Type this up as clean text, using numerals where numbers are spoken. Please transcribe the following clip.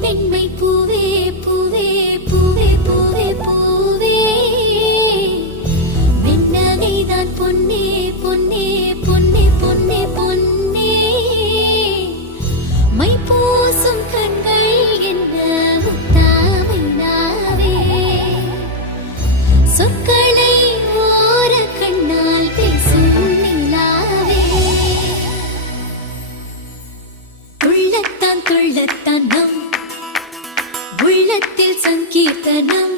பெண்மை பூவே பூவே பூவே பூவே பூவே வெண்ணகைதான் பொன்னே பொன்னே பொன்னே பொன்னே பொன்னே மை பூசும் கண்கள் என்ன முத்தாமைனாவே சொற்களை ஓர கண்ணால் பேசும் நிலாவே உள்ளத்தான் துள்ளத்தான் நம் உள்ளத்தில் சங்கீர்த்தனம்